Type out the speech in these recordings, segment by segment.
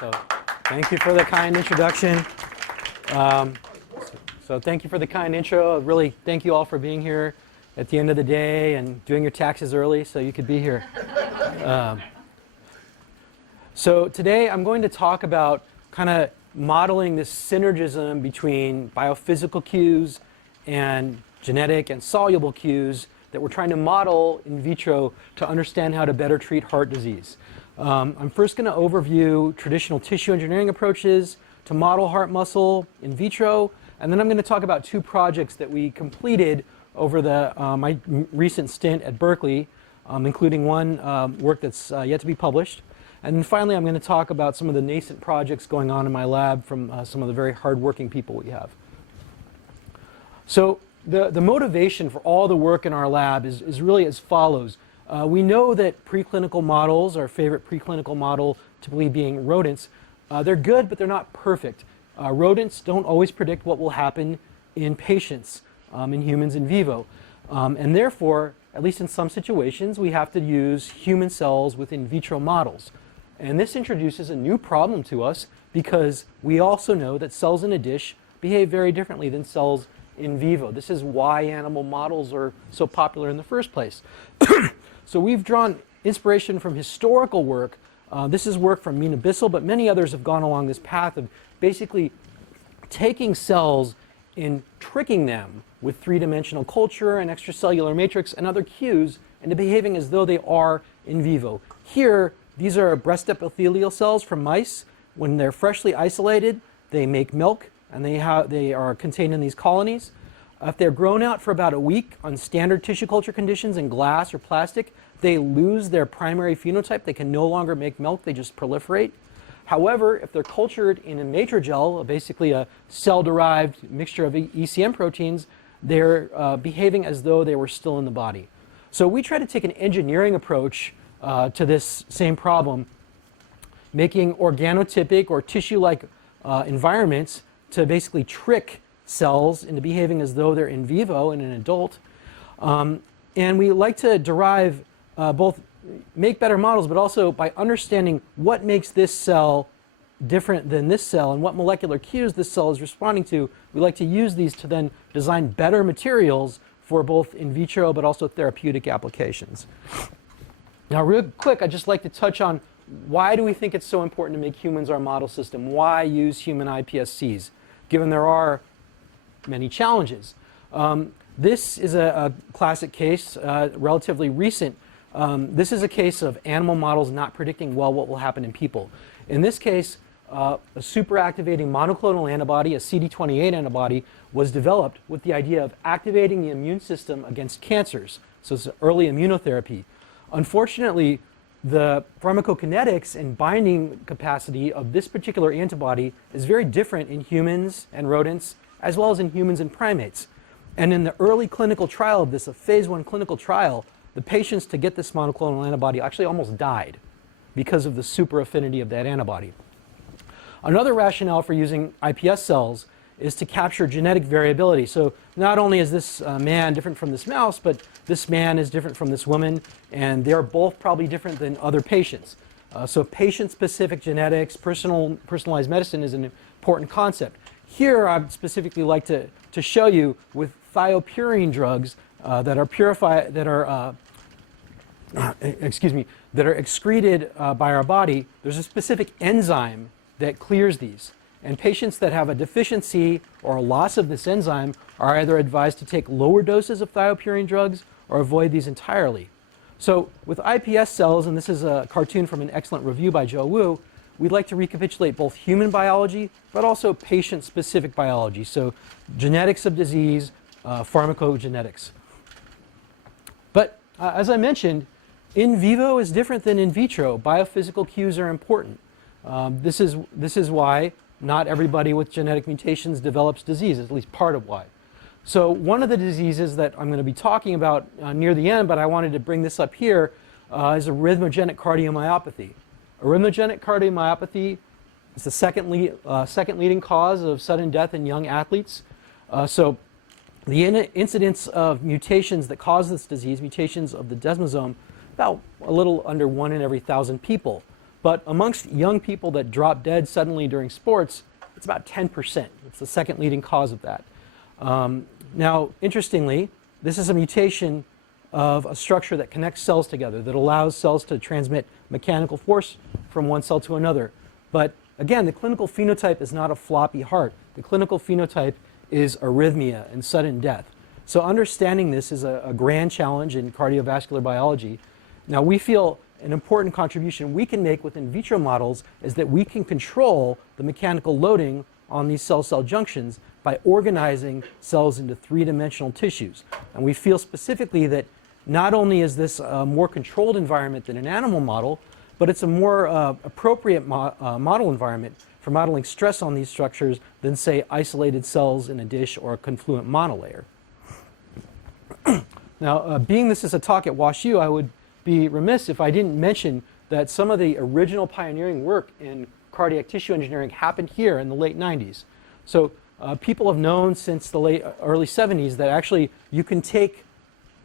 So thank you for the kind introduction. So thank you for the kind intro. Really thank you all for being here at the end of the day and doing your taxes early so you could be here. So today I'm going to talk about kind of modeling this synergism between biophysical cues and genetic and soluble cues that we're trying to model in vitro to understand how to better treat heart disease. I'm first going to overview traditional tissue engineering approaches to model heart muscle in vitro, and then I'm going to talk about two projects that we completed over my recent stint at Berkeley, including one work that's yet to be published. And then finally, I'm going to talk about some of the nascent projects going on in my lab from some of the very hardworking people we have. So the motivation for all the work in our lab is really as follows. We know that preclinical models, our favorite preclinical model typically being rodents, they're good, but they're not perfect. Rodents don't always predict what will happen in patients, in humans in vivo. And therefore, at least in some situations, we have to use human cells with in vitro models. And this introduces a new problem to us because we also know that cells in a dish behave very differently than cells in vivo. This is why animal models are so popular in the first place. So we've drawn inspiration from historical work. This is work from Mina Bissell, but many others have gone along this path of basically taking cells and tricking them with three-dimensional culture and extracellular matrix and other cues into behaving as though they are in vivo. Here, these are breast epithelial cells from mice. When they're freshly isolated, they make milk, and they are contained in these colonies. If they're grown out for about a week on standard tissue culture conditions in glass or plastic, they lose their primary phenotype. They can no longer make milk. They just proliferate. However, if they're cultured in a matrigel, basically a cell-derived mixture of ECM proteins, they're behaving as though they were still in the body. So we try to take an engineering approach to this same problem, making organotypic or tissue-like environments to basically trick cells into behaving as though they're in vivo in an adult. And we like to derive both make better models, but also by understanding what makes this cell different than this cell and what molecular cues this cell is responding to. We like to use these to then design better materials for both in vitro but also therapeutic applications. Now, real quick, I'd just like to touch on why do we think it's so important to make humans our model system? Why use human iPSCs, given there are many challenges? This is a classic case, relatively recent. This is a case of animal models not predicting well what will happen in people. In this case, a superactivating monoclonal antibody, a CD28 antibody, was developed with the idea of activating the immune system against cancers. So it's early immunotherapy. Unfortunately, the pharmacokinetics and binding capacity of this particular antibody is very different in humans and rodents, as well as in humans and primates. And in the early clinical trial of this, a phase 1 clinical trial, the patients to get this monoclonal antibody actually almost died because of the super affinity of that antibody. Another rationale for using iPS cells is to capture genetic variability. So not only is this man different from this mouse, but this man is different from this woman, and they're both probably different than other patients. So patient-specific genetics, personalized medicine is an important concept. Here, I'd specifically like to show you with thiopurine drugs that are excreted by our body. There's a specific enzyme that clears these. And patients that have a deficiency or a loss of this enzyme are either advised to take lower doses of thiopurine drugs or avoid these entirely. So with iPS cells, and this is a cartoon from an excellent review by Joe Wu, we'd like to recapitulate both human biology, but also patient-specific biology. So genetics of disease, pharmacogenetics. But as I mentioned, in vivo is different than in vitro. Biophysical cues are important. This is why not everybody with genetic mutations develops disease, at least part of why. So one of the diseases that I'm going to be talking about near the end, but I wanted to bring this up here, is arrhythmogenic cardiomyopathy. Arrhythmogenic cardiomyopathy is the second leading cause of sudden death in young athletes. So the incidence of mutations that cause this disease, mutations of the desmosome, about a little under 1 in every 1,000 people. But amongst young people that drop dead suddenly during sports, it's about 10%. It's the second leading cause of that. Now, interestingly, this is a mutation of a structure that connects cells together, that allows cells to transmit mechanical force from one cell to another. But again, the clinical phenotype is not a floppy heart. The clinical phenotype is arrhythmia and sudden death. So understanding this is a grand challenge in cardiovascular biology. Now, we feel an important contribution we can make with in vitro models is that we can control the mechanical loading on these cell-cell junctions by organizing cells into three-dimensional tissues. And we feel specifically that not only is this a more controlled environment than an animal model, but it's a more appropriate model environment for modeling stress on these structures than, say, isolated cells in a dish or a confluent monolayer. Now, being this is a talk at WashU, I would be remiss if I didn't mention that some of the original pioneering work in cardiac tissue engineering happened here in the late 90s. So people have known since the early 70s that actually you can take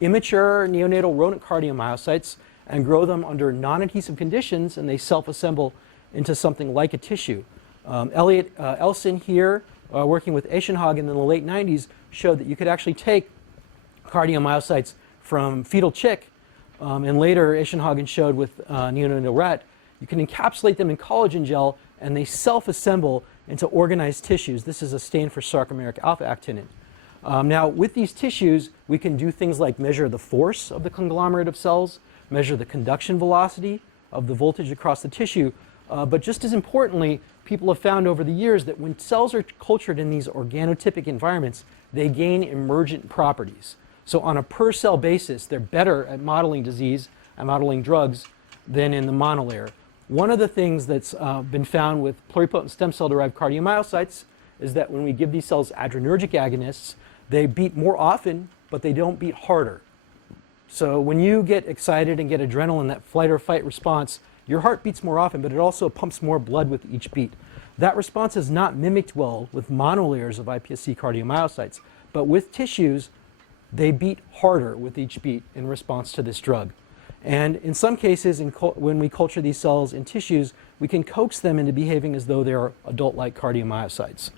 immature neonatal rodent cardiomyocytes and grow them under non-adhesive conditions, and they self-assemble into something like a tissue. Elliot Elson here, working with Eschenhagen in the late 90s, showed that you could actually take cardiomyocytes from fetal chick, and later Eschenhagen showed with neonatal rat, you can encapsulate them in collagen gel and they self-assemble into organized tissues. This is a stain for sarcomeric alpha-actinin. Now, with these tissues, we can do things like measure the force of the conglomerate of cells, measure the conduction velocity of the voltage across the tissue, but just as importantly, people have found over the years that when cells are cultured in these organotypic environments, they gain emergent properties. So on a per cell basis, they're better at modeling disease and modeling drugs than in the monolayer. One of the things that's been found with pluripotent stem cell derived cardiomyocytes is that when we give these cells adrenergic agonists, they beat more often, but they don't beat harder. So when you get excited and get adrenaline, that flight or fight response, your heart beats more often, but it also pumps more blood with each beat. That response is not mimicked well with monolayers of iPSC cardiomyocytes, but with tissues, they beat harder with each beat in response to this drug. And in some cases, when we culture these cells in tissues, we can coax them into behaving as though they are adult-like cardiomyocytes.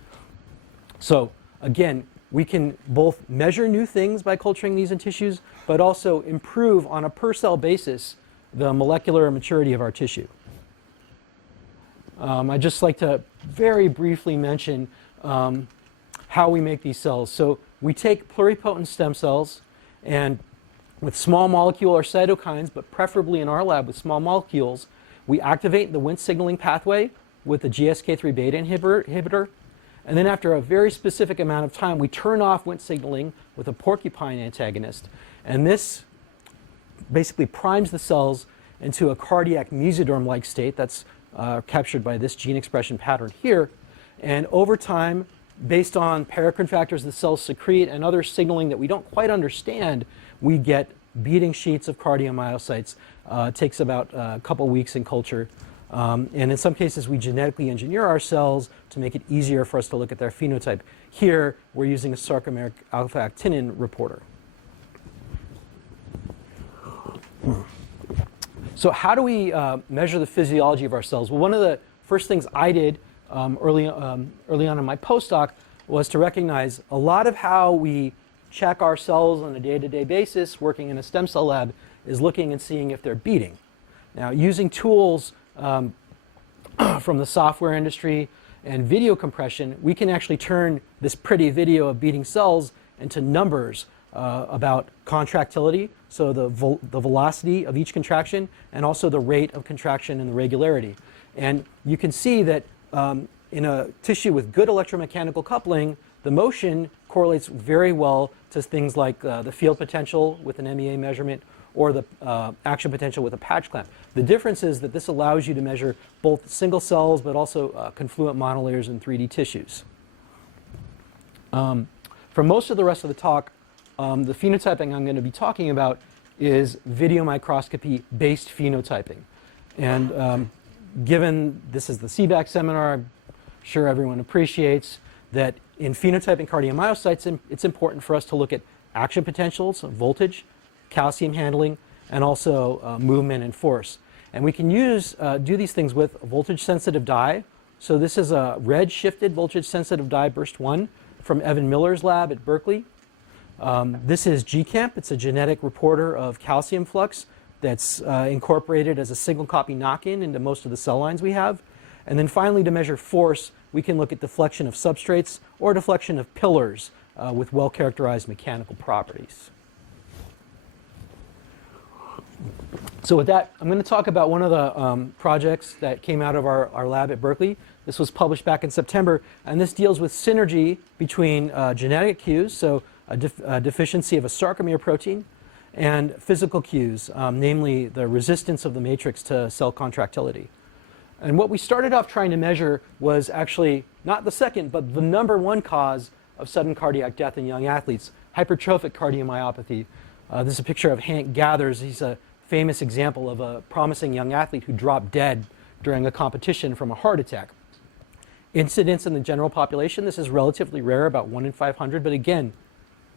So again, we can both measure new things by culturing these in tissues, but also improve on a per-cell basis the molecular maturity of our tissue. I'd just like to very briefly mention how we make these cells. So we take pluripotent stem cells, and with small molecule or cytokines, but preferably in our lab with small molecules, we activate the Wnt signaling pathway with the GSK3 beta inhibitor. And then after a very specific amount of time, we turn off Wnt signaling with a porcupine antagonist. And this basically primes the cells into a cardiac mesoderm-like state that's captured by this gene expression pattern here. And over time, based on paracrine factors the cells secrete and other signaling that we don't quite understand, we get beating sheets of cardiomyocytes. It takes about a couple weeks in culture. And in some cases, we genetically engineer our cells to make it easier for us to look at their phenotype. Here, we're using a sarcomeric alpha-actinin reporter. So how do we measure the physiology of our cells? Well, one of the first things I did early on in my postdoc was to recognize a lot of how we check our cells on a day-to-day basis working in a stem cell lab is looking and seeing if they're beating. Now, using tools from the software industry and video compression, we can actually turn this pretty video of beating cells into numbers about contractility, so the velocity of each contraction, and also the rate of contraction and the regularity. And you can see that in a tissue with good electromechanical coupling, the motion correlates very well to things like the field potential with an MEA measurement or the action potential with a patch clamp. The difference is that this allows you to measure both single cells but also confluent monolayers in 3D tissues. For most of the rest of the talk, the phenotyping I'm going to be talking about is video microscopy-based phenotyping. And given this is the CBAC seminar, I'm sure everyone appreciates that in phenotyping cardiomyocytes, it's important for us to look at action potentials, voltage, calcium handling, and also movement and force. And we can do these things with a voltage-sensitive dye. So this is a red-shifted voltage-sensitive dye, burst 1, from Evan Miller's lab at Berkeley. This is GCamp. It's a genetic reporter of calcium flux that's incorporated as a single copy knock-in into most of the cell lines we have. And then finally, to measure force, we can look at deflection of substrates or deflection of pillars with well-characterized mechanical properties. So with that, I'm going to talk about one of the projects that came out of our lab at Berkeley. This was published back in September, and this deals with synergy between genetic cues, so a deficiency of a sarcomere protein, and physical cues, namely the resistance of the matrix to cell contractility. And what we started off trying to measure was actually not the second, but the #1 cause of sudden cardiac death in young athletes, hypertrophic cardiomyopathy. This is a picture of Hank Gathers. He's a famous example of a promising young athlete who dropped dead during a competition from a heart attack. Incidence in the general population, this is relatively rare, about 1 in 500, but again,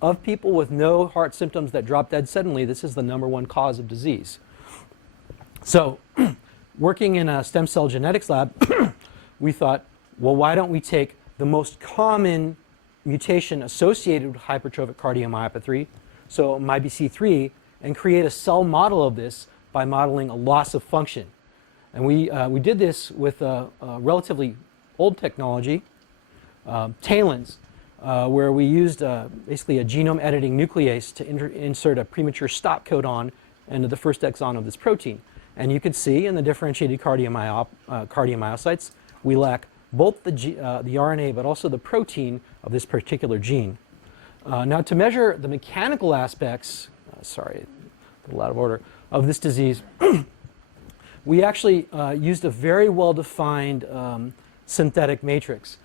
of people with no heart symptoms that drop dead suddenly, this is the #1 cause of disease. So, working in a stem cell genetics lab, we thought, well, why don't we take the most common mutation associated with hypertrophic cardiomyopathy, so MyBC3, and create a cell model of this by modeling a loss of function. And we did this with a relatively old technology, TALENs, where we used basically a genome editing nuclease to insert a premature stop codon into the first exon of this protein. And you can see in the differentiated cardiomyocytes, we lack both the RNA but also the protein of this particular gene. Now to measure the mechanical aspects, sorry, a little out of order, of this disease, we actually used a very well-defined synthetic matrix.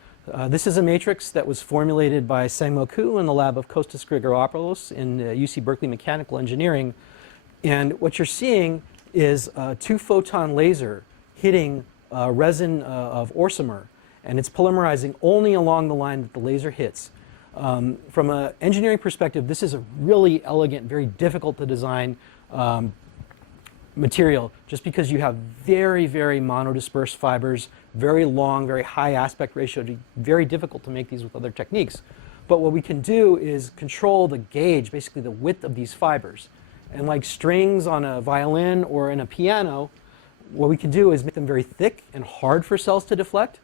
This is a matrix that was formulated by Sang-Mo Koo in the lab of Kostas Grigoropoulos in UC Berkeley Mechanical Engineering. And what you're seeing is a 2-photon laser hitting resin of orsomer, and it's polymerizing only along the line that the laser hits. From an engineering perspective, this is a really elegant, very difficult to design material, just because you have very, very monodispersed fibers, very long, very high aspect ratio. Very difficult to make these with other techniques. But what we can do is control the gauge, basically the width of these fibers. And like strings on a violin or in a piano, what we can do is make them very thick and hard for cells to deflect,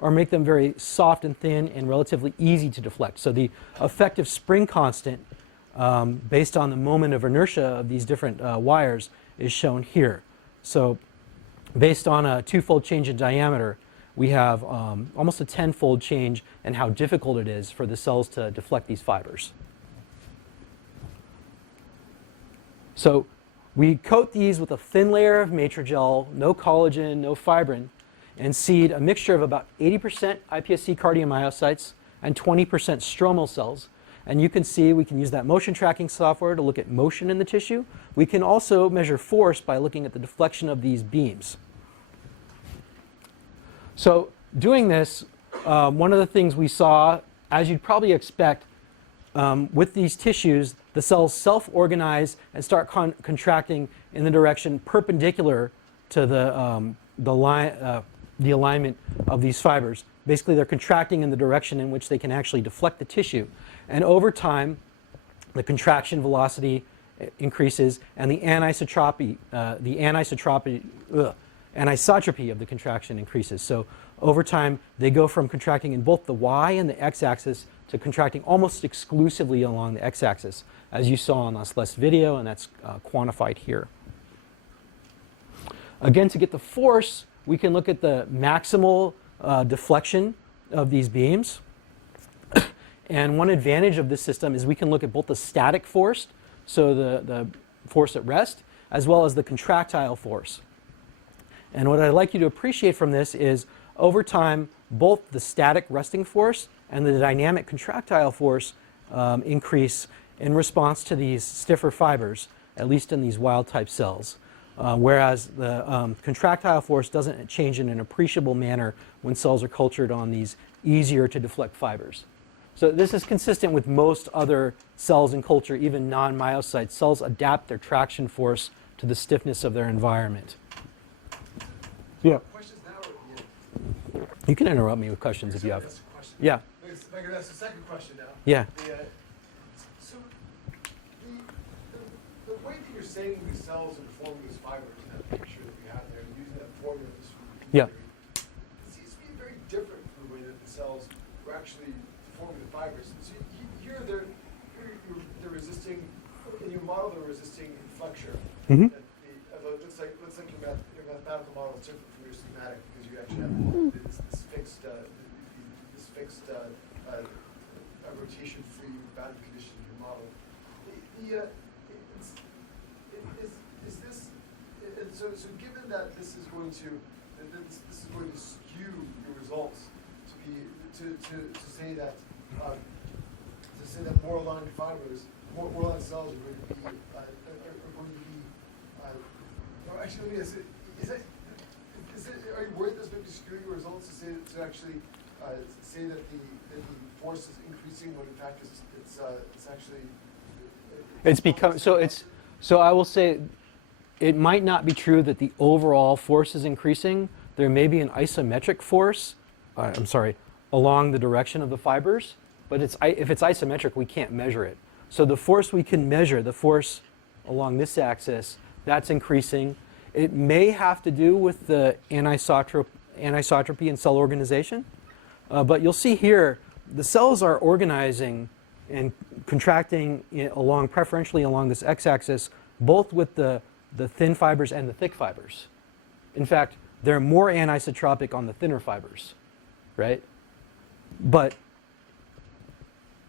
or make them very soft and thin and relatively easy to deflect. So the effective spring constant, based on the moment of inertia of these different wires, is shown here. So based on a 2-fold change in diameter, we have almost a 10-fold change in how difficult it is for the cells to deflect these fibers. So we coat these with a thin layer of matrigel, no collagen, no fibrin, and seed a mixture of about 80% iPSC cardiomyocytes and 20% stromal cells. And you can see we can use that motion tracking software to look at motion in the tissue. We can also measure force by looking at the deflection of these beams. So doing this, one of the things we saw, as you'd probably expect, with these tissues, the cells self-organize and start contracting in the direction perpendicular to the alignment of these fibers. Basically, they're contracting in the direction in which they can actually deflect the tissue. And over time, the contraction velocity increases, and the anisotropy of the contraction increases. So over time, they go from contracting in both the y and the x-axis to contracting almost exclusively along the x-axis, as you saw on this last video, and that's quantified here. Again, to get the force, we can look at the maximal deflection of these beams. And one advantage of this system is we can look at both the static force, so the force at rest, as well as the contractile force. And what I'd like you to appreciate from this is, over time, both the static resting force and the dynamic contractile force increase in response to these stiffer fibers, at least in these wild-type cells. Whereas the contractile force doesn't change in an appreciable manner when cells are cultured on these easier-to-deflect fibers. So this is consistent with most other cells in culture, even non-myocytes. Cells adapt their traction force to the stiffness of their environment. Yeah. Questions now or at the end? You can interrupt me with questions if you have. That's a question. Yeah. If I could ask a second question now. Yeah. So the way that you're saying these cells are forming these fibers in that picture that we have there, and using that formula, Yeah. it seems to be very different from the way that the cells were actually forming the fibers. So here they're resisting, in your model they're resisting flexure. Mm-hmm. Let's say your mathematical model is different from your schematic because you actually have this fixed rotation-free boundary condition in your model. So given that this is going to skew your results to say that more aligned fibers, more aligned cells are going to be or actually, let me ask are you worried that's going to skew your results to actually say that the force is increasing when in fact it's actually It's become so I will say it might not be true that the overall force is increasing. There may be an isometric force, along the direction of the fibers, but if it's isometric, we can't measure it. So the force we can measure, the force along this axis, that's increasing. It may have to do with the anisotropy in cell organization, but you'll see here the cells are organizing and contracting preferentially along this x-axis, both with the thin fibers and the thick fibers. In fact, they're more anisotropic on the thinner fibers, right? But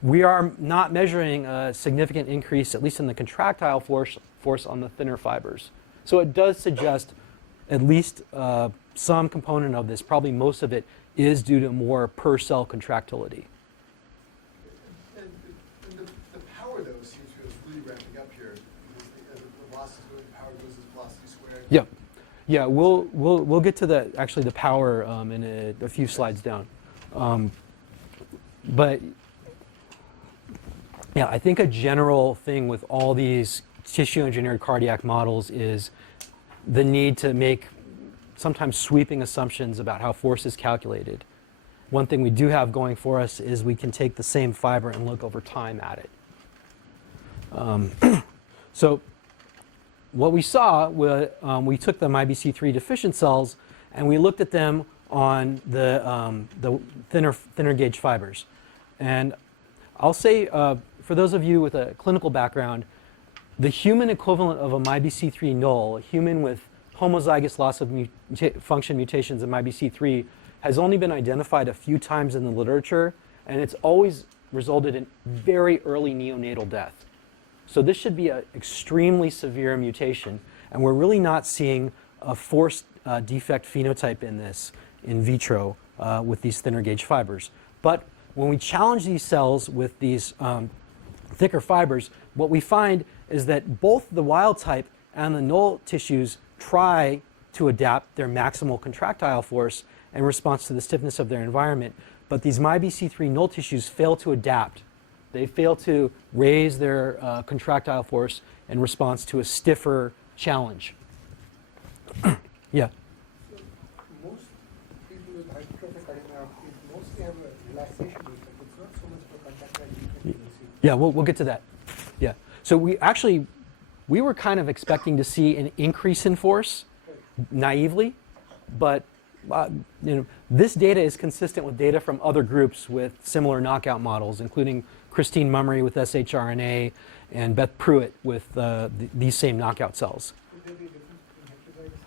we are not measuring a significant increase, at least in the contractile force on the thinner fibers. So it does suggest at least some component of this, probably most of it, is due to more per cell contractility. And the power, though, seems to be really ramping up here. Because the velocity is going, power goes as velocity squared. Yeah. Yeah, we'll get to the power in a few slides down. But yeah, I think a general thing with all these tissue engineered cardiac models is the need to make sometimes sweeping assumptions about how force is calculated. One thing we do have going for us is we can take the same fiber and look over time at it. So what we saw was we took the MyBC3 deficient cells and we looked at them on the thinner gauge fibers. And I'll say, for those of you with a clinical background, the human equivalent of a MyBC3 null, a human with homozygous loss of function mutations in MyBC3, has only been identified a few times in the literature, and it's always resulted in very early neonatal death. So this should be an extremely severe mutation, and we're really not seeing a forced defect phenotype in this in vitro with these thinner gauge fibers. But when we challenge these cells with these thicker fibers, what we find is that both the wild type and the null tissues try to adapt their maximal contractile force in response to the stiffness of their environment. But these MyBC3 null tissues fail to adapt. They fail to raise their contractile force in response to a stiffer challenge. Yeah? So most people with hypertrophic cardiomyopathy mostly have a relaxation defect. It's not so much for contractile defect. Yeah, we'll get to that. Yeah. So we were kind of expecting to see an increase in force naively, but this data is consistent with data from other groups with similar knockout models, including Christine Mummery with shRNA and Beth Pruitt with these same knockout cells. Would there be a difference between heterozygous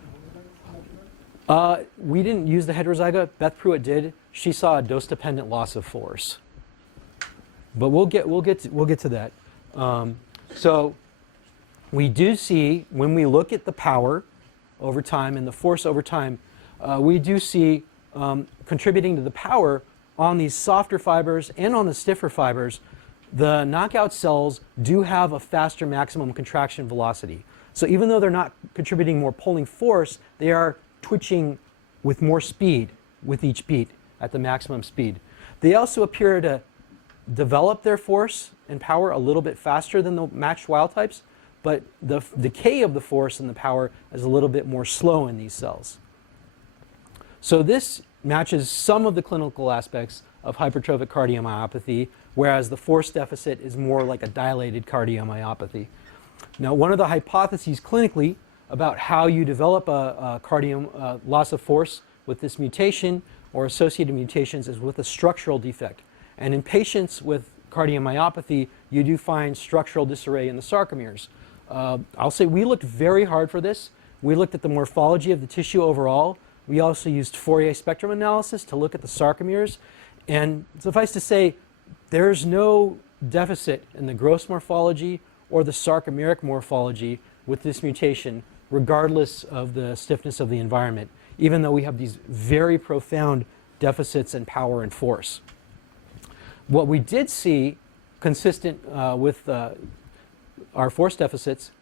and homozygous? We didn't use the heterozygote. Beth Pruitt did. She saw a dose-dependent loss of force. But we'll get to that. So we do see, when we look at the power over time and the force over time, we do see contributing to the power on these softer fibers and on the stiffer fibers, the knockout cells do have a faster maximum contraction velocity. So even though they're not contributing more pulling force, they are twitching with more speed with each beat at the maximum speed. They also appear to develop their force and power a little bit faster than the matched wild types, but the decay of the force and the power is a little bit more slow in these cells. So this matches some of the clinical aspects of hypertrophic cardiomyopathy, whereas the force deficit is more like a dilated cardiomyopathy. Now, one of the hypotheses clinically about how you develop a loss of force with this mutation or associated mutations is with a structural defect. And in patients with cardiomyopathy, you do find structural disarray in the sarcomeres. I'll say we looked very hard for this. We looked at the morphology of the tissue overall. We also used Fourier spectrum analysis to look at the sarcomeres. And suffice to say, there's no deficit in the gross morphology or the sarcomeric morphology with this mutation, regardless of the stiffness of the environment, even though we have these very profound deficits in power and force. What we did see, consistent with our force deficits,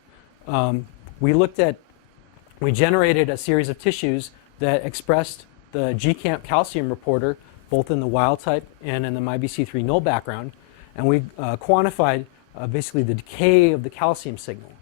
we generated a series of tissues that expressed the GCAMP calcium reporter, both in the wild type and in the MyBC3 null background, and we quantified basically the decay of the calcium signal.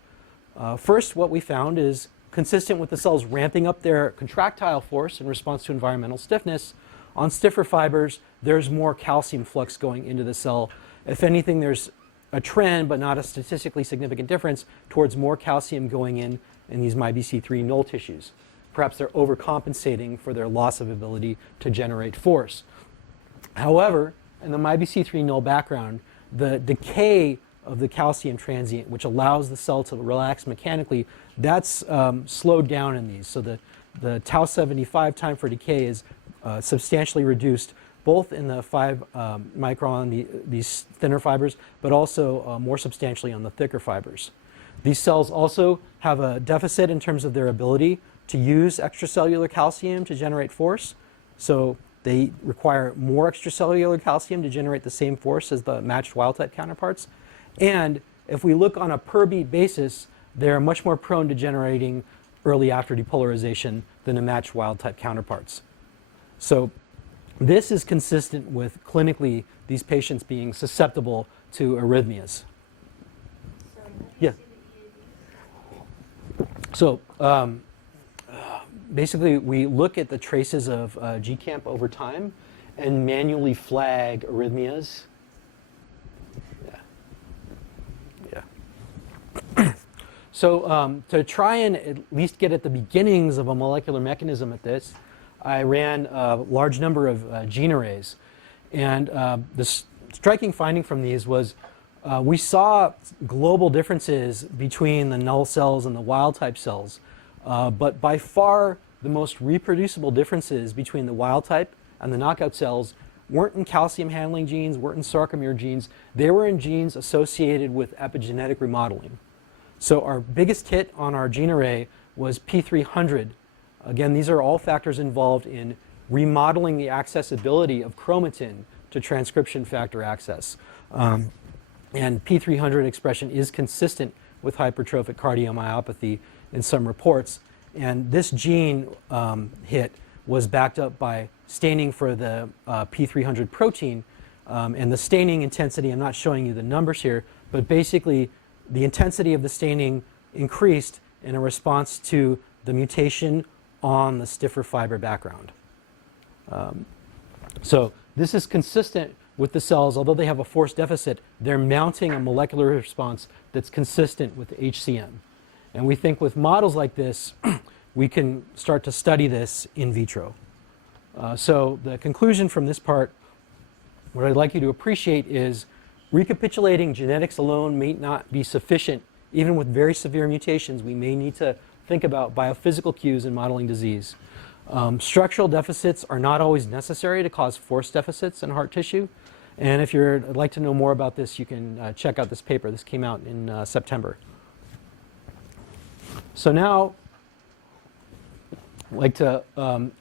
First, what we found is consistent with the cells ramping up their contractile force in response to environmental stiffness. On stiffer fibers, there's more calcium flux going into the cell. If anything, there's a trend, but not a statistically significant difference, towards more calcium going in these MyBC3 null tissues. Perhaps they're overcompensating for their loss of ability to generate force. However, in the MyBC3 null background, the decay of the calcium transient, which allows the cell to relax mechanically, that's slowed down in these. So the tau 75 time for decay is substantially reduced, both in the 5 micron, these thinner fibers, but also more substantially on the thicker fibers. These cells also have a deficit in terms of their ability to use extracellular calcium to generate force. So they require more extracellular calcium to generate the same force as the matched wild-type counterparts. And if we look on a per beat basis, they're much more prone to generating early after depolarization than the matched wild-type counterparts. So this is consistent with clinically these patients being susceptible to arrhythmias. Yeah. So basically, we look at the traces of GCAMP over time and manually flag arrhythmias. Yeah. So to try and at least get at the beginnings of a molecular mechanism at this, I ran a large number of gene arrays. And the striking finding from these was we saw global differences between the null cells and the wild-type cells. But by far, the most reproducible differences between the wild-type and the knockout cells weren't in calcium handling genes, weren't in sarcomere genes. They were in genes associated with epigenetic remodeling. So our biggest hit on our gene array was P300. Again, these are all factors involved in remodeling the accessibility of chromatin to transcription factor access. And P300 expression is consistent with hypertrophic cardiomyopathy in some reports. And this gene hit was backed up by staining for the P300 protein. And the staining intensity, I'm not showing you the numbers here, but basically the intensity of the staining increased in a response to the mutation on the stiffer fiber background. So this is consistent with the cells. Although they have a force deficit, they're mounting a molecular response that's consistent with HCM. And we think with models like this, we can start to study this in vitro. So the conclusion from this part, what I'd like you to appreciate is recapitulating genetics alone may not be sufficient. Even with very severe mutations, we may need to think about biophysical cues in modeling disease. Structural deficits are not always necessary to cause force deficits in heart tissue. And if you'd like to know more about this, you can check out this paper. This came out in September. So now, I'd like to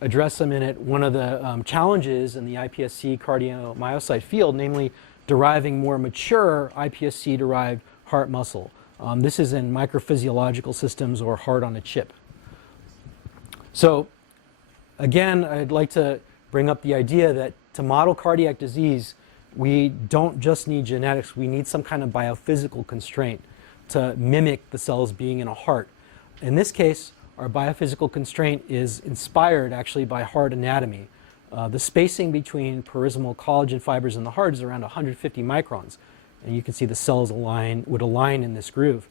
address a minute one of the challenges in the iPSC cardiomyocyte field, namely deriving more mature iPSC-derived heart muscle. This is in microphysiological systems or heart on a chip. So again, I'd like to bring up the idea that to model cardiac disease, we don't just need genetics, we need some kind of biophysical constraint to mimic the cells being in a heart. In this case, our biophysical constraint is inspired actually by heart anatomy. The spacing between parenchymal collagen fibers in the heart is around 150 microns. And you can see the cells would align in this groove.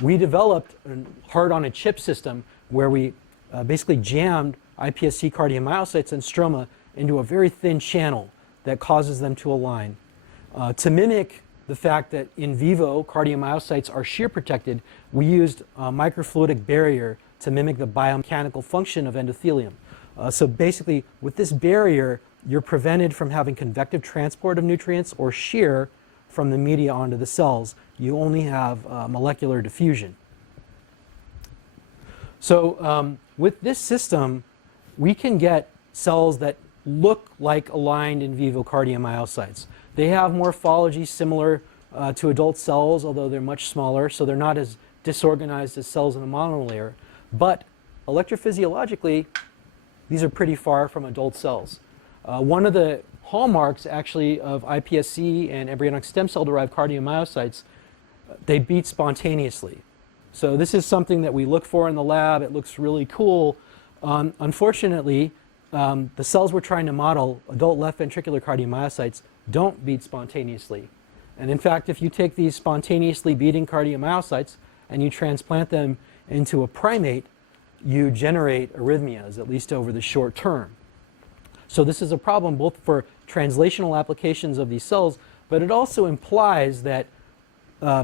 We developed a heart-on-a-chip system where we basically jammed iPSC cardiomyocytes and stroma into a very thin channel that causes them to align. To mimic the fact that in vivo cardiomyocytes are shear protected, we used a microfluidic barrier to mimic the biomechanical function of endothelium. So basically, with this barrier, you're prevented from having convective transport of nutrients or shear from the media onto the cells. You only have molecular diffusion. So with this system, we can get cells that look like aligned in vivo cardiomyocytes. They have morphology similar to adult cells, although they're much smaller, so they're not as disorganized as cells in a monolayer. But electrophysiologically, these are pretty far from adult cells. One of the hallmarks actually of iPSC and embryonic stem cell derived cardiomyocytes, they beat spontaneously. So this is something that we look for in the lab. It looks really cool. Unfortunately, the cells we're trying to model, adult left ventricular cardiomyocytes, don't beat spontaneously. And in fact, if you take these spontaneously beating cardiomyocytes and you transplant them into a primate, you generate arrhythmias, at least over the short term. So this is a problem both for translational applications of these cells, but it also implies that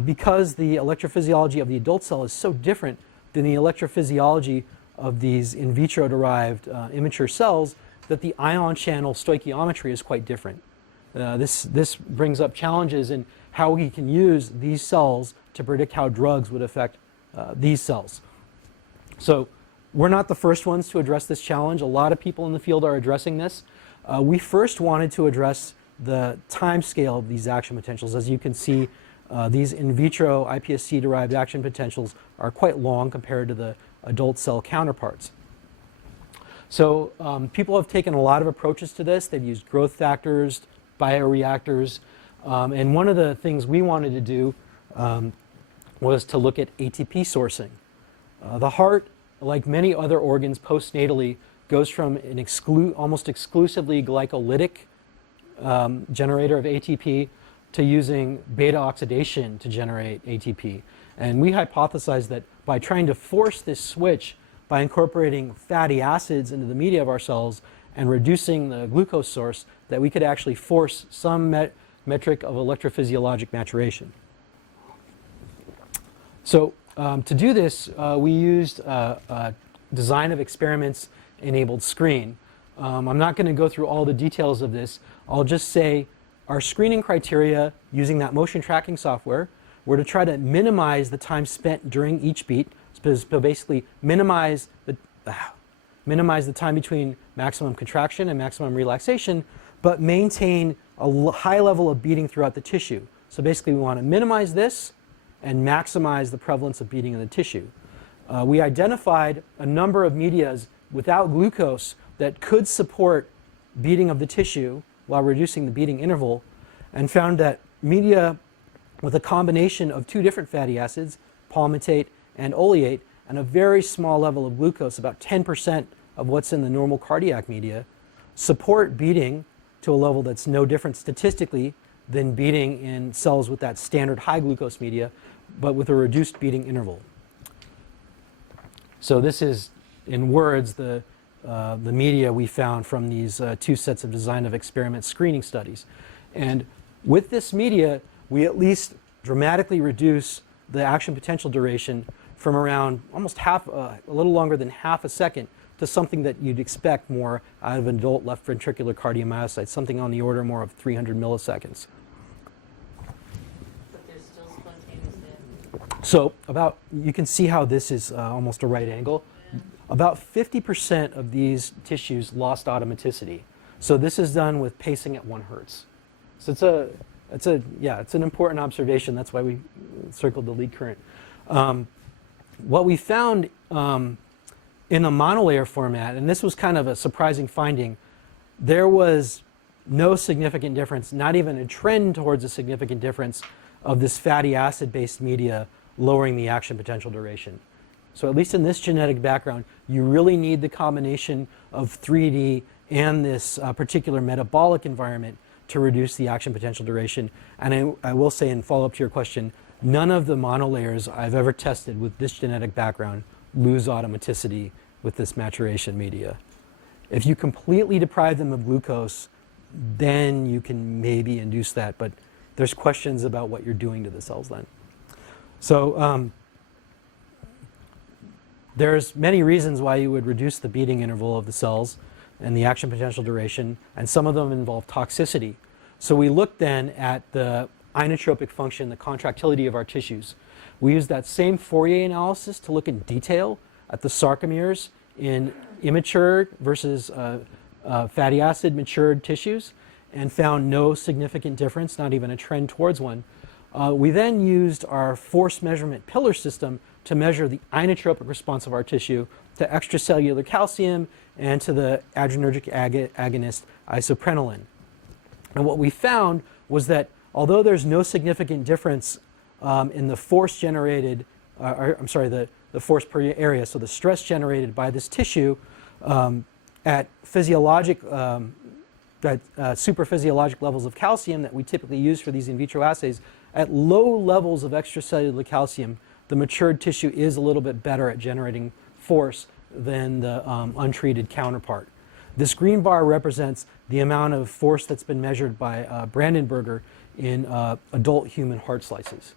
because the electrophysiology of the adult cell is so different than the electrophysiology of these in vitro derived immature cells, that the ion channel stoichiometry is quite different. This brings up challenges in how we can use these cells to predict how drugs would affect these cells. So we're not the first ones to address this challenge. A lot of people in the field are addressing this. We first wanted to address the time scale of these action potentials. As you can see, these in vitro iPSC-derived action potentials are quite long compared to the adult cell counterparts. So people have taken a lot of approaches to this. They've used growth factors, bioreactors, and one of the things we wanted to do was to look at ATP sourcing. The heart, like many other organs postnatally, goes from an almost exclusively glycolytic generator of ATP to using beta oxidation to generate ATP. And we hypothesized that by trying to force this switch by incorporating fatty acids into the media of our cells and reducing the glucose source, that we could actually force some metric of electrophysiologic maturation. So to do this, we used a design of experiments enabled screen. I'm not going to go through all the details of this. I'll just say our screening criteria using that motion tracking software were to try to minimize the time spent during each beat. So basically minimize the time between maximum contraction and maximum relaxation, but maintain a high level of beating throughout the tissue. So basically we want to minimize this and maximize the prevalence of beating in the tissue. We identified a number of medias without glucose that could support beating of the tissue while reducing the beating interval, and found that media with a combination of two different fatty acids, palmitate and oleate, and a very small level of glucose, about 10% of what's in the normal cardiac media, support beating to a level that's no different statistically than beating in cells with that standard high glucose media, but with a reduced beating interval. So this is, in words, the media we found from these two sets of design of experiment screening studies. And with this media, we at least dramatically reduce the action potential duration from around almost a little longer than half a second to something that you'd expect more out of an adult left ventricular cardiomyocyte, something on the order more of 300 milliseconds. But there's still spontaneous there. So you can see how this is almost a right angle. About 50% of these tissues lost automaticity. So this is done with pacing at 1 hertz. So it's an important observation. That's why we circled the lead current. What we found in a monolayer format, and this was kind of a surprising finding, there was no significant difference, not even a trend towards a significant difference of this fatty acid-based media lowering the action potential duration. So at least in this genetic background, you really need the combination of 3D and this particular metabolic environment to reduce the action potential duration. And I will say, in follow-up to your question, none of the monolayers I've ever tested with this genetic background lose automaticity with this maturation media. If you completely deprive them of glucose, then you can maybe induce that, but there's questions about what you're doing to the cells then. So there's many reasons why you would reduce the beating interval of the cells and the action potential duration, and some of them involve toxicity. So we looked then at the inotropic function, the contractility of our tissues. We used that same Fourier analysis to look in detail at the sarcomeres in immature versus fatty acid matured tissues, and found no significant difference, not even a trend towards one. We then used our force measurement pillar system to measure the inotropic response of our tissue to extracellular calcium and to the adrenergic agonist isoprenolone. And what we found was that although there's no significant difference in the force generated, the force per area, so the stress generated by this tissue at physiologic, superphysiologic levels of calcium that we typically use for these in vitro assays, at low levels of extracellular calcium, the matured tissue is a little bit better at generating force than the untreated counterpart. This green bar represents the amount of force that's been measured by Brandenberger in adult human heart slices.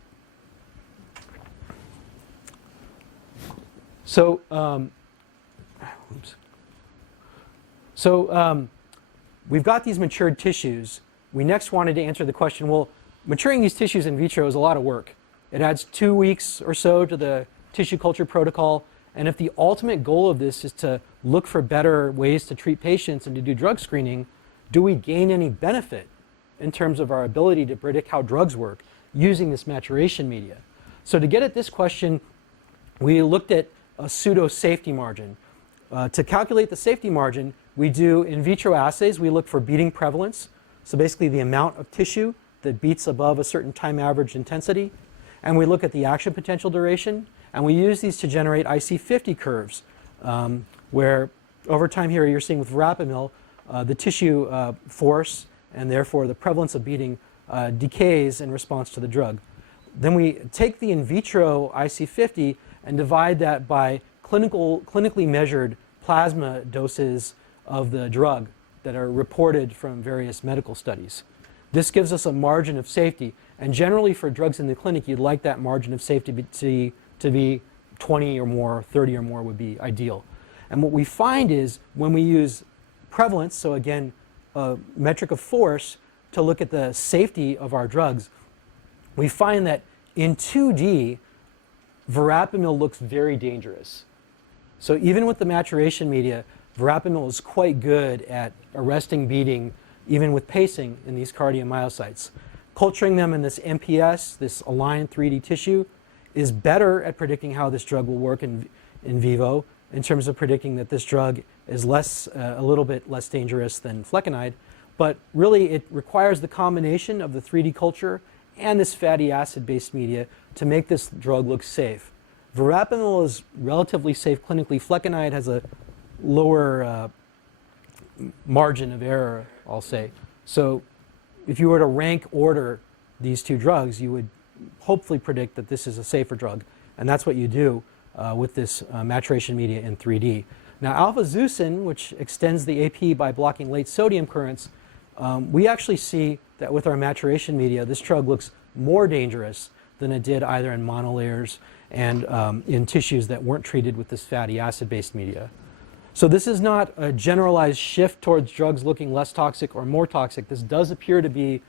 So, we've got these matured tissues. We next wanted to answer the question, well, maturing these tissues in vitro is a lot of work. It adds 2 weeks or so to the tissue culture protocol. And if the ultimate goal of this is to look for better ways to treat patients and to do drug screening, do we gain any benefit in terms of our ability to predict how drugs work using this maturation media? So to get at this question, we looked at a pseudo safety margin. To calculate the safety margin, we do in vitro assays. We look for beating prevalence, so basically the amount of tissue that beats above a certain time average intensity. And we look at the action potential duration, and we use these to generate IC50 curves, where over time here you're seeing with verapamil, the tissue force and therefore the prevalence of beating decays in response to the drug. Then we take the in vitro IC50 and divide that by clinically measured plasma doses of the drug that are reported from various medical studies. This gives us a margin of safety, and generally for drugs in the clinic, you'd like that margin of safety to be 20 or more, 30 or more would be ideal. And what we find is when we use prevalence, so again, a metric of force, to look at the safety of our drugs, we find that in 2D, verapamil looks very dangerous. So even with the maturation media, verapamil is quite good at arresting beating, even with pacing in these cardiomyocytes. Culturing them in this MPS, this aligned 3D tissue, is better at predicting how this drug will work in vivo, in terms of predicting that this drug is a little bit less dangerous than flecainide. But really, it requires the combination of the 3D culture and this fatty acid-based media to make this drug look safe. Verapamil is relatively safe clinically. Flecainide has a lower margin of error, I'll say. So if you were to rank order these two drugs, you would hopefully predict that this is a safer drug. And that's what you do with this maturation media in 3D. Now, alpha-zeusin, which extends the AP by blocking late sodium currents, we actually see that with our maturation media, this drug looks more dangerous than it did either in monolayers and in tissues that weren't treated with this fatty acid-based media. So this is not a generalized shift towards drugs looking less toxic or more toxic. This does appear to be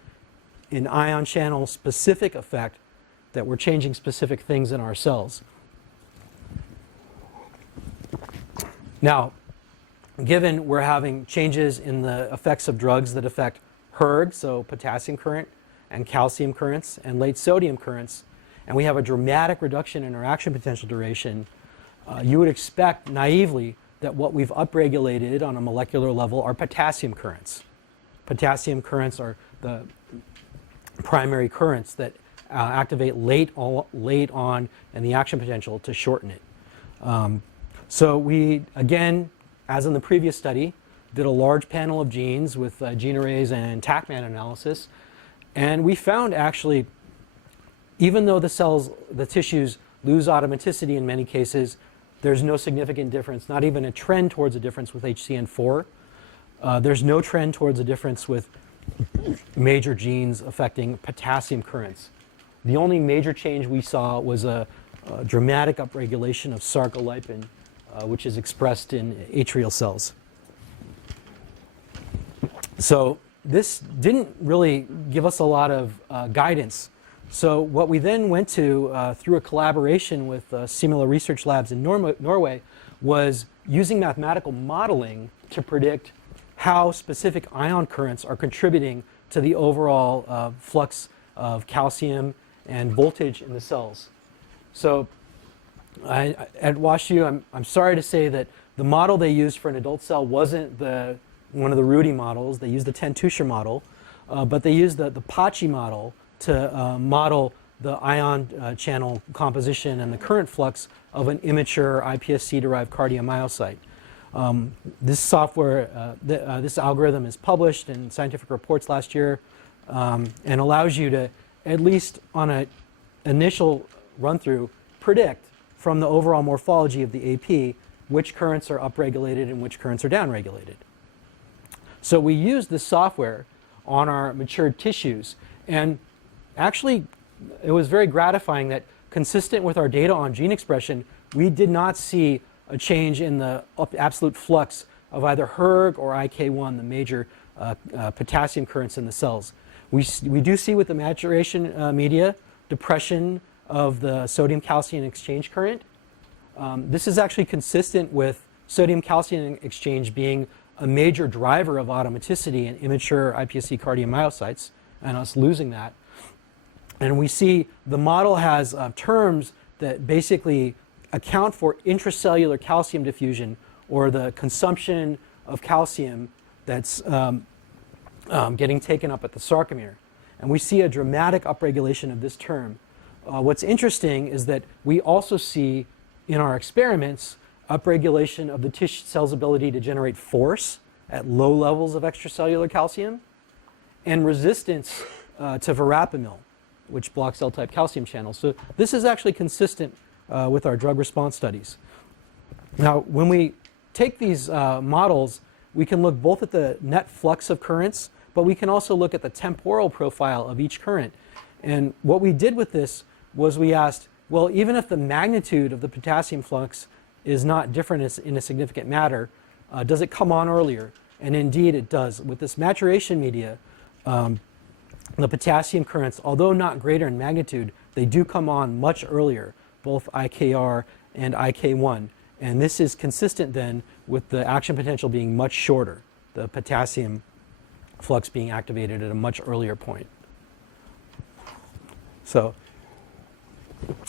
an ion channel specific effect, that we're changing specific things in our cells. Now, given we're having changes in the effects of drugs that affect hERG, so potassium current and calcium currents and late sodium currents, and we have a dramatic reduction in our action potential duration, you would expect naively that what we've upregulated on a molecular level are potassium currents. Potassium currents are the primary currents that activate late on in the action potential to shorten it. So we, again, as in the previous study, did a large panel of genes with gene arrays and TACMAN analysis. And we found actually, even though the tissues lose automaticity in many cases, there's no significant difference, not even a trend towards a difference with HCN4. There's no trend towards a difference with major genes affecting potassium currents. The only major change we saw was a dramatic upregulation of sarcolipin, which is expressed in atrial cells. So this didn't really give us a lot of guidance. So what we then went to through a collaboration with Simula Research Labs in Norway was using mathematical modeling to predict how specific ion currents are contributing to the overall flux of calcium and voltage in the cells. So at WashU, I'm sorry to say that the model they used for an adult cell wasn't one of the Rudy models. They used the Ten-Tuscher model, but they used the Pachi model to model the ion channel composition and the current flux of an immature iPSC-derived cardiomyocyte. This software, this algorithm is published in Scientific Reports last year and allows you to, at least on an initial run-through, predict from the overall morphology of the AP which currents are upregulated and which currents are downregulated. So we used this software on our matured tissues, and actually it was very gratifying that, consistent with our data on gene expression, we did not see a change in the absolute flux of either hERG or IK1, the major potassium currents in the cells. We do see with the maturation media depression of the sodium-calcium exchange current. This is actually consistent with sodium-calcium exchange being a major driver of automaticity in immature iPSC cardiomyocytes, and us losing that. And we see the model has terms that basically account for intracellular calcium diffusion, or the consumption of calcium that's getting taken up at the sarcomere. And we see a dramatic upregulation of this term. What's interesting is that we also see in our experiments upregulation of the tissue cell's ability to generate force at low levels of extracellular calcium, and resistance to verapamil, which blocks L-type calcium channels. So this is actually consistent with our drug response studies. Now, when we take these models, we can look both at the net flux of currents, but we can also look at the temporal profile of each current. And what we did with this was we asked, well, even if the magnitude of the potassium flux is not different in a significant matter, does it come on earlier? And indeed it does. With this maturation media, the potassium currents, although not greater in magnitude, they do come on much earlier, both IKR and IK1. And this is consistent then with the action potential being much shorter, the potassium flux being activated at a much earlier point. So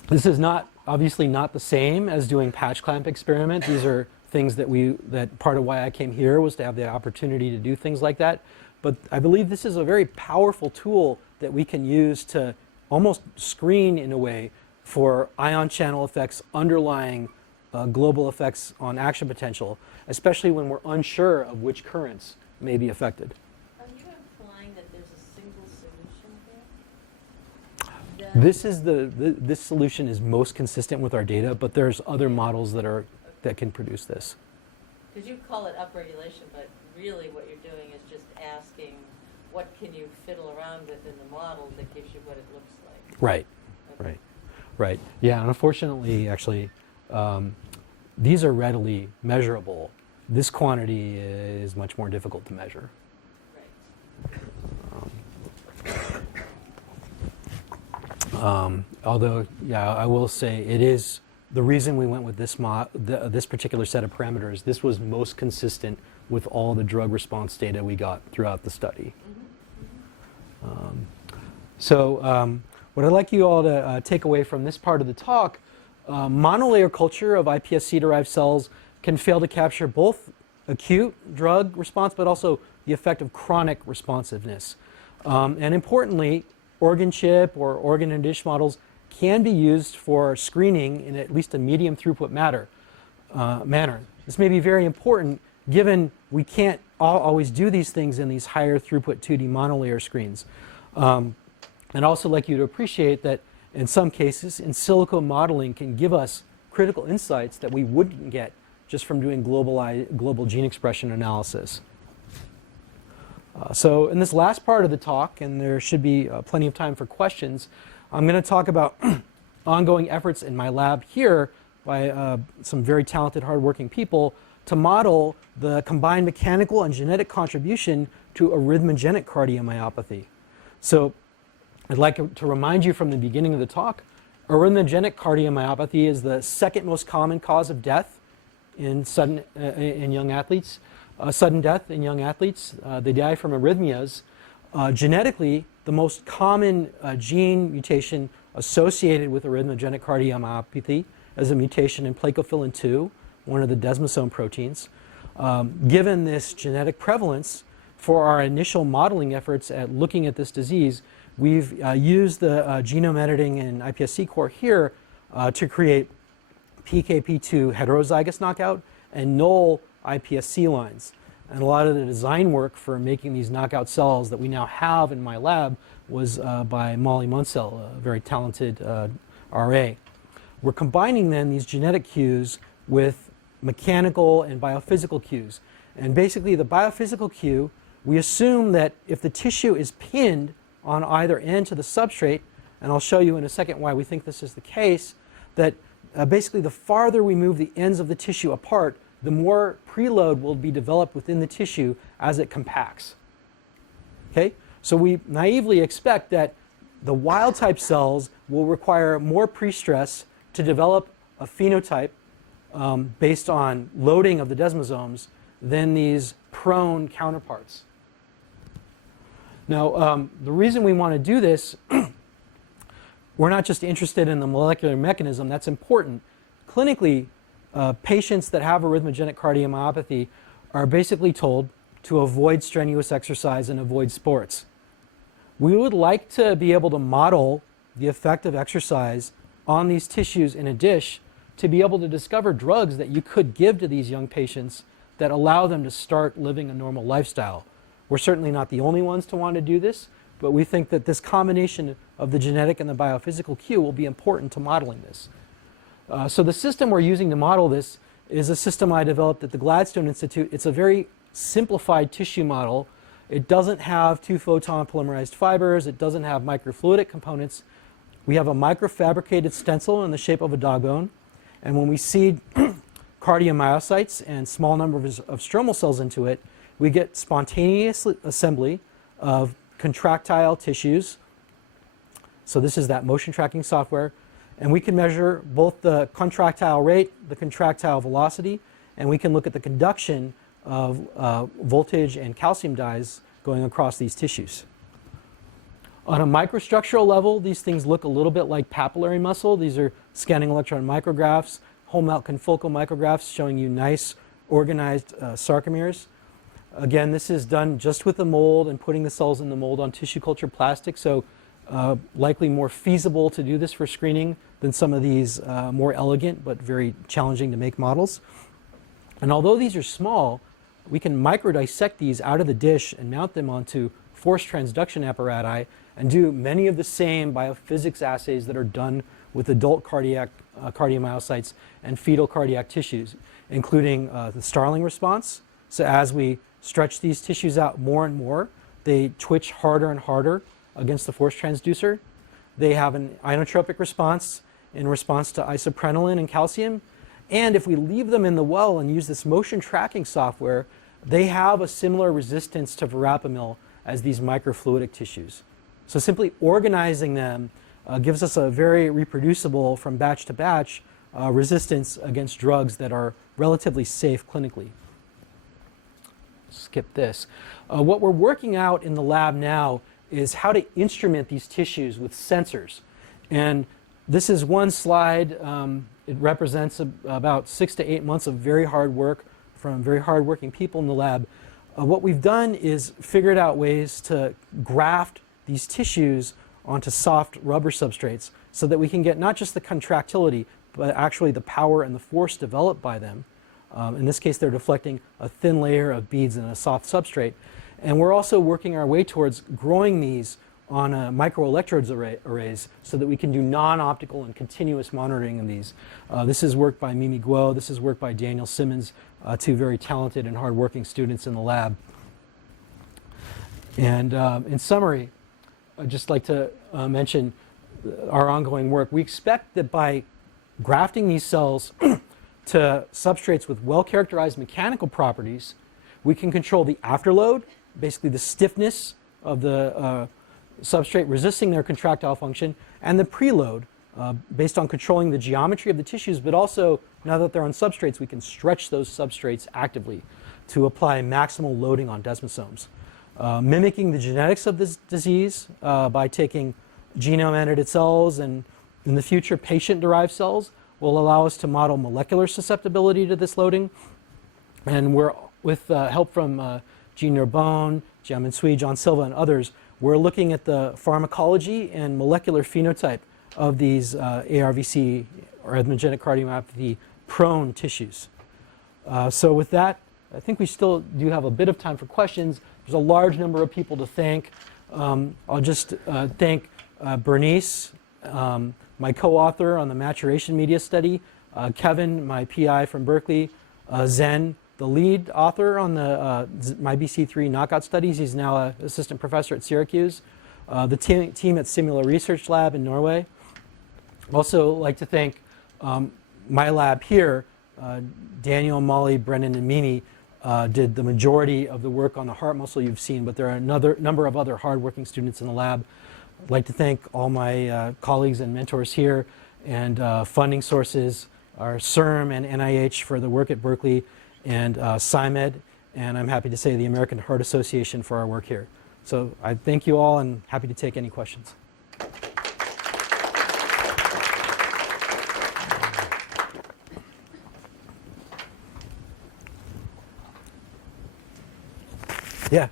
this is obviously not the same as doing patch clamp experiment. These are things that part of why I came here was to have the opportunity to do things like that. But I believe this is a very powerful tool that we can use to almost screen, in a way, for ion channel effects underlying global effects on action potential, especially when we're unsure of which currents may be affected. Are you implying that there's a single solution here? This is this solution is most consistent with our data, but there's other models that can produce this. Because you call it upregulation, but really what you're doing is just asking what can you fiddle around with in the model that gives you what it looks like. Right, Okay. right. Yeah, and unfortunately, actually, these are readily measurable. This quantity is much more difficult to measure. Right. Although, yeah, I will say it is the reason we went with this particular set of parameters. This was most consistent with all the drug response data we got throughout the study. What I'd like you all to take away from this part of the talk, monolayer culture of iPSC-derived cells can fail to capture both acute drug response, but also the effect of chronic responsiveness. And importantly, organ chip or organ in dish models can be used for screening in at least a medium throughput manner. manner. This may be very important given we can't always do these things in these higher throughput 2D monolayer screens. And also like you to appreciate that in some cases, in silico modeling can give us critical insights that we wouldn't get just from doing global gene expression analysis. So in this last part of the talk, and there should be plenty of time for questions, I'm going to talk about ongoing efforts in my lab here by some very talented, hardworking people to model the combined mechanical and genetic contribution to arrhythmogenic cardiomyopathy. So I'd like to remind you from the beginning of the talk, arrhythmogenic cardiomyopathy is the second most common cause of death in young athletes. Sudden death in young athletes. They die from arrhythmias. Genetically, the most common gene mutation associated with arrhythmogenic cardiomyopathy is a mutation in plakophilin 2, one of the desmosome proteins. Given this genetic prevalence, for our initial modeling efforts at looking at this disease, we've used the genome editing in iPSC core here to create PKP2 heterozygous knockout and null iPSC lines. And a lot of the design work for making these knockout cells that we now have in my lab was by Molly Munsell, a very talented RA. We're combining then these genetic cues with mechanical and biophysical cues. And basically the biophysical cue, we assume that if the tissue is pinned on either end to the substrate, and I'll show you in a second why we think this is the case, that basically the farther we move the ends of the tissue apart, the more preload will be developed within the tissue as it compacts. Okay? So we naively expect that the wild type cells will require more pre-stress to develop a phenotype based on loading of the desmosomes than these prone counterparts. Now, the reason we want to do this, we're not just interested in the molecular mechanism, that's important. Clinically, patients that have arrhythmogenic cardiomyopathy are basically told to avoid strenuous exercise and avoid sports. We would like to be able to model the effect of exercise on these tissues in a dish to be able to discover drugs that you could give to these young patients that allow them to start living a normal lifestyle. We're certainly not the only ones to want to do this, but we think that this combination of the genetic and the biophysical cue will be important to modeling this. So the system we're using to model this is a system I developed at the Gladstone Institute. It's a very simplified tissue model. It doesn't have 2-photon polymerized fibers. It doesn't have microfluidic components. We have a microfabricated stencil in the shape of a dog bone. And when we seed cardiomyocytes and small numbers of stromal cells into it, we get spontaneous assembly of contractile tissues. So this is that motion tracking software. And we can measure both the contractile rate, the contractile velocity, and we can look at the conduction of voltage and calcium dyes going across these tissues. On a microstructural level, these things look a little bit like papillary muscle. These are scanning electron micrographs, Helmholtz confocal micrographs showing you nice organized sarcomeres. Again, this is done just with the mold and putting the cells in the mold on tissue culture plastic, so likely more feasible to do this for screening than some of these more elegant but very challenging to make models. And although these are small, we can microdissect these out of the dish and mount them onto force transduction apparati and do many of the same biophysics assays that are done with adult cardiac cardiomyocytes and fetal cardiac tissues, including the Starling response. So as we stretch these tissues out more and more, they twitch harder and harder against the force transducer. They have an inotropic response in response to isoprenolone and calcium. And if we leave them in the well and use this motion tracking software, they have a similar resistance to verapamil as these microfluidic tissues. So simply organizing them gives us a very reproducible, from batch to batch, resistance against drugs that are relatively safe clinically. Skip this. What we're working out in the lab now is how to instrument these tissues with sensors. And this is one slide. It represents about 6 to 8 months of very hard work from very hardworking people in the lab. What we've done is figured out ways to graft these tissues onto soft rubber substrates so that we can get not just the contractility, but actually the power and the force developed by them. In this case, they're deflecting a thin layer of beads in a soft substrate. And we're also working our way towards growing these on microelectrodes arrays so that we can do non-optical and continuous monitoring of these. This is work by Mimi Guo. This is work by Daniel Simmons, two very talented and hardworking students in the lab. And in summary, I'd just like to mention our ongoing work. We expect that by grafting these cells to substrates with well-characterized mechanical properties, we can control the afterload, basically the stiffness of the substrate resisting their contractile function, and the preload, based on controlling the geometry of the tissues, but also, now that they're on substrates, we can stretch those substrates actively to apply maximal loading on desmosomes. Mimicking the genetics of this disease by taking genome-edited cells and, in the future, patient-derived cells will allow us to model molecular susceptibility to this loading. And we're, with help from Jean Nerbonne, Jiamin Cui, John Silva, and others, we're looking at the pharmacology and molecular phenotype of these ARVC, or arrhythmogenic cardiomyopathy, prone tissues. So with that, I think we still do have a bit of time for questions. There's a large number of people to thank. I'll just thank Bernice, my co-author on the maturation media study, Kevin, my PI from Berkeley, Zen, the lead author on the MyBC3 knockout studies. He's now an assistant professor at Syracuse. The team at Similar Research Lab in Norway. Also like to thank my lab here. Daniel, Molly, Brennan, and Mimi did the majority of the work on the heart muscle you've seen, but there are another number of other hardworking students in the lab. I'd like to thank all my colleagues and mentors here, and funding sources are CERM and NIH for the work at Berkeley, and SciMed, and I'm happy to say the American Heart Association for our work here. So I thank you all and happy to take any questions. Yeah.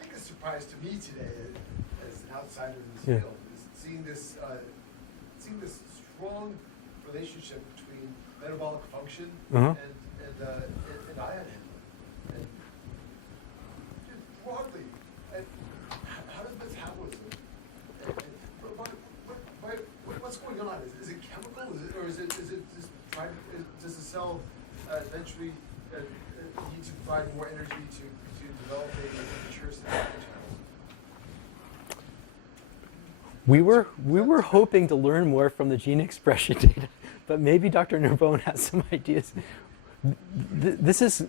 I think a surprise to me today, as an outsider in this Yeah. field, is seeing this strong relationship between metabolic function Uh-huh. and ion handling. And just broadly, how does metabolism? What's going on? Is it chemical? Or is it just does the cell eventually need to provide more energy to develop a mature synaptic channel? We were hoping to learn more from the gene expression data, but maybe Dr. Nerbonne has some ideas. This is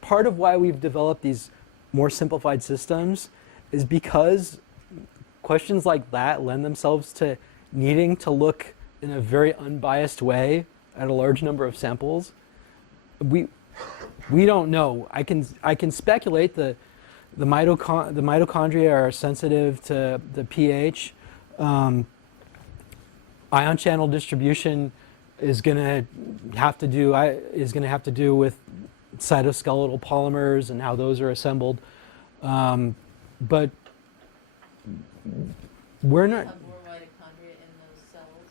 part of why we've developed these more simplified systems, is because questions like that lend themselves to needing to look in a very unbiased way at a large number of samples. We don't know. I can speculate the mitochondria are sensitive to the pH. Ion channel distribution is going to have to do with cytoskeletal polymers and how those are assembled. But we're not. Have more mitochondria in those cells?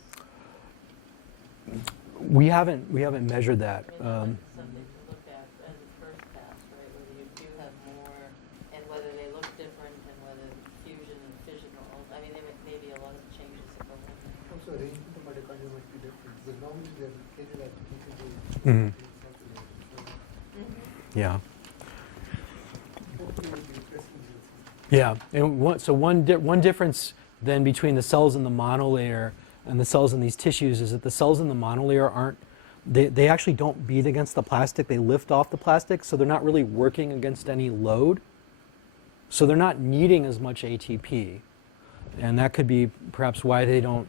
We haven't measured that. I mean, that's something to look at as a first pass, right? Whether you do have more, and whether they look different, and whether fusion and fission are all. I mean, there may be a lot of changes that go on. Also, arrangement of mitochondria might be different, because normally they're located at Mhm. Mm-hmm. Yeah. Hopefully we'll be interesting results. Yeah, and one difference then between the cells in the monolayer and the cells in these tissues is that the cells in the monolayer they actually don't beat against the plastic, they lift off the plastic, so they're not really working against any load. So they're not needing as much ATP. And that could be perhaps why they don't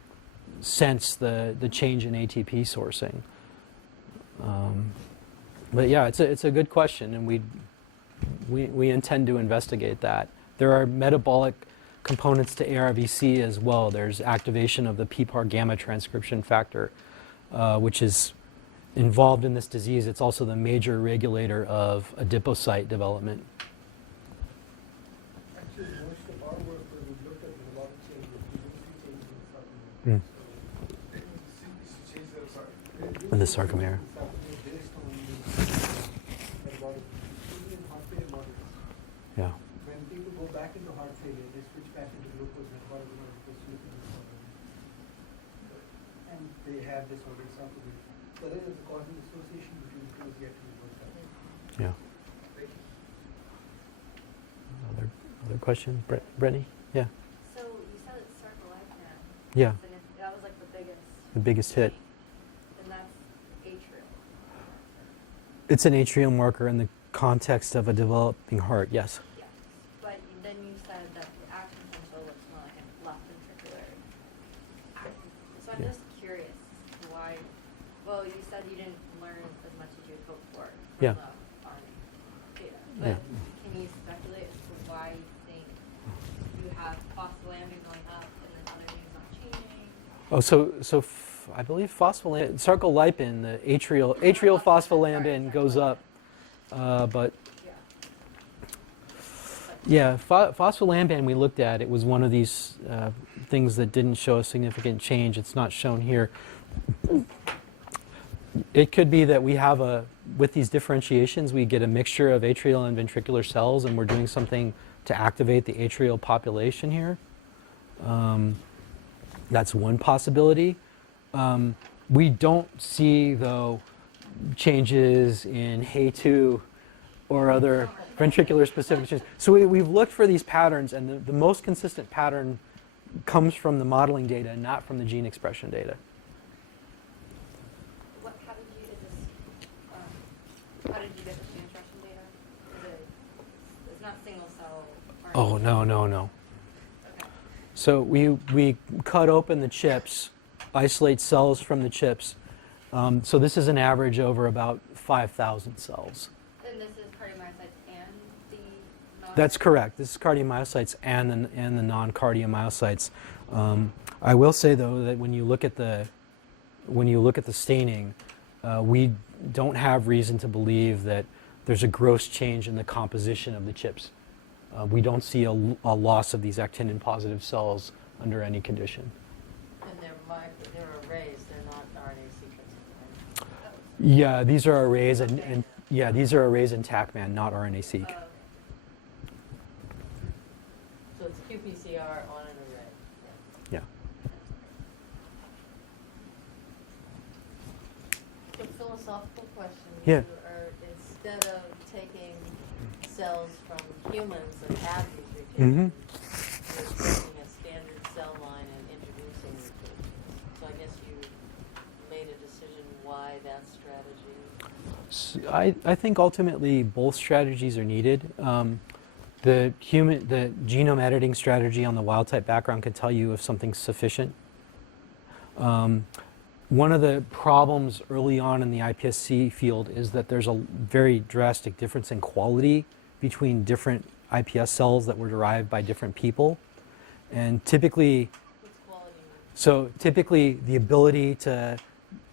sense the change in ATP sourcing. But yeah, it's a good question, and we intend to investigate that. There are metabolic components to ARVC as well. There's activation of the PPAR gamma transcription factor, which is involved in this disease. It's also the major regulator of adipocyte development. Actually, most of our work where we looked at metabolic changes, we didn't see changes in supplements. Mm. You see changes the sarcomere. Based on the metabolic, even in heart failure models, Yeah. when people go back into heart failure, they switch back into glucose metabolism as opposed to lipid metabolism. And they have this already sarcomere. So there is a causal association between the two is yet to be worked out. Yeah. Thank you. Other question, Brittany? Yeah. So you said it's sarcomere. Yeah. And that was like the biggest. The biggest hit. And that's atrial. It's an atrial marker in the context of a developing heart. Yes. Yes. But then you said that the action potential looks more like a left ventricular action. So I'm Yeah. just curious why. Well, you said you didn't learn as much as you had hoped for from Yeah. the RNA data. Yeah. But can you speculate as to why you think you have phospholamban going up and then other things not changing? Oh, I believe sarcolipin, the atrial phospholamban goes up, but Yeah. yeah, phospholamban we looked at. It was one of these things that didn't show a significant change. It's not shown here. It could be that we have with these differentiations, we get a mixture of atrial and ventricular cells, and we're doing something to activate the atrial population here. That's one possibility. We don't see, though, changes in HEY2 or other ventricular specific changes. So we've looked for these patterns, and the most consistent pattern comes from the modeling data, not from the gene expression data. How did you get the gene expression data? It's not single cell. Oh, no. Okay. So we cut open the chips, isolate cells from the chips. So this is an average over about 5,000 cells. And this is cardiomyocytes and the That's correct. This is cardiomyocytes and the non-cardiomyocytes. I will say though that when you look at the staining, we don't have reason to believe that there's a gross change in the composition of the chips. We don't see a loss of these actinin-positive cells under any condition. And they're arrays, they're not RNA sequences, right? Yeah, these are arrays and yeah, these are arrays in TACMan, not RNA-seq. So it's qPCR on an array. Yeah. The philosophical question Yeah. are instead of taking cells from humans that have these mutations, you're taking a standard cell line and introducing mutations. So I guess you made a decision why that strategy. I think ultimately both strategies are needed. The genome editing strategy on the wild type background can tell you if something's sufficient. One of the problems early on in the iPSC field is that there's a very drastic difference in quality between different iPS cells that were derived by different people. And typically, What's quality mean? so typically the ability to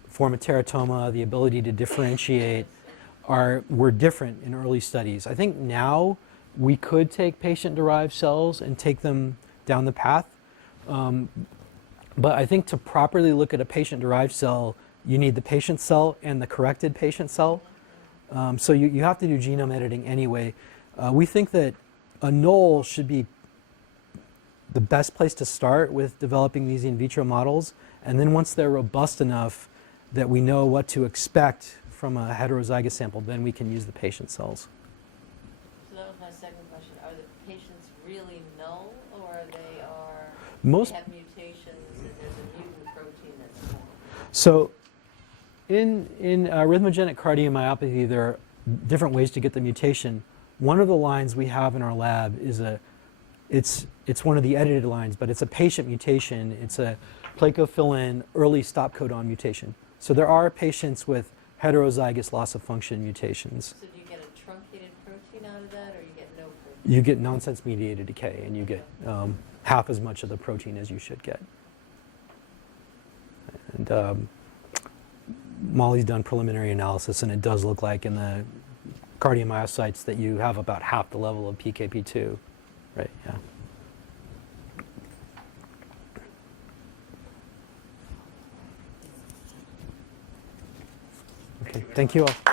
form a teratoma, the ability to differentiate were different in early studies. I think now we could take patient-derived cells and take them down the path. But I think to properly look at a patient-derived cell, you need the patient cell and the corrected patient cell. So you have to do genome editing anyway. We think that a null should be the best place to start with developing these in vitro models. And then once they're robust enough that we know what to expect from a heterozygous sample, then we can use the patient cells. So that was my second question. Are the patients really null, or they have mutations and there's a mutant protein that's formed? So in arrhythmogenic cardiomyopathy, there are different ways to get the mutation. One of the lines we have in our lab is it's one of the edited lines, but it's a patient mutation. It's a plakophilin early stop codon mutation. So there are patients with heterozygous loss of function mutations. So do you get a truncated protein out of that, or you get no protein? You get nonsense mediated decay, and you get half as much of the protein as you should get. And Molly's done preliminary analysis, and it does look like in the cardiomyocytes that you have about half the level of PKP2, right? Yeah. Okay, thank you all.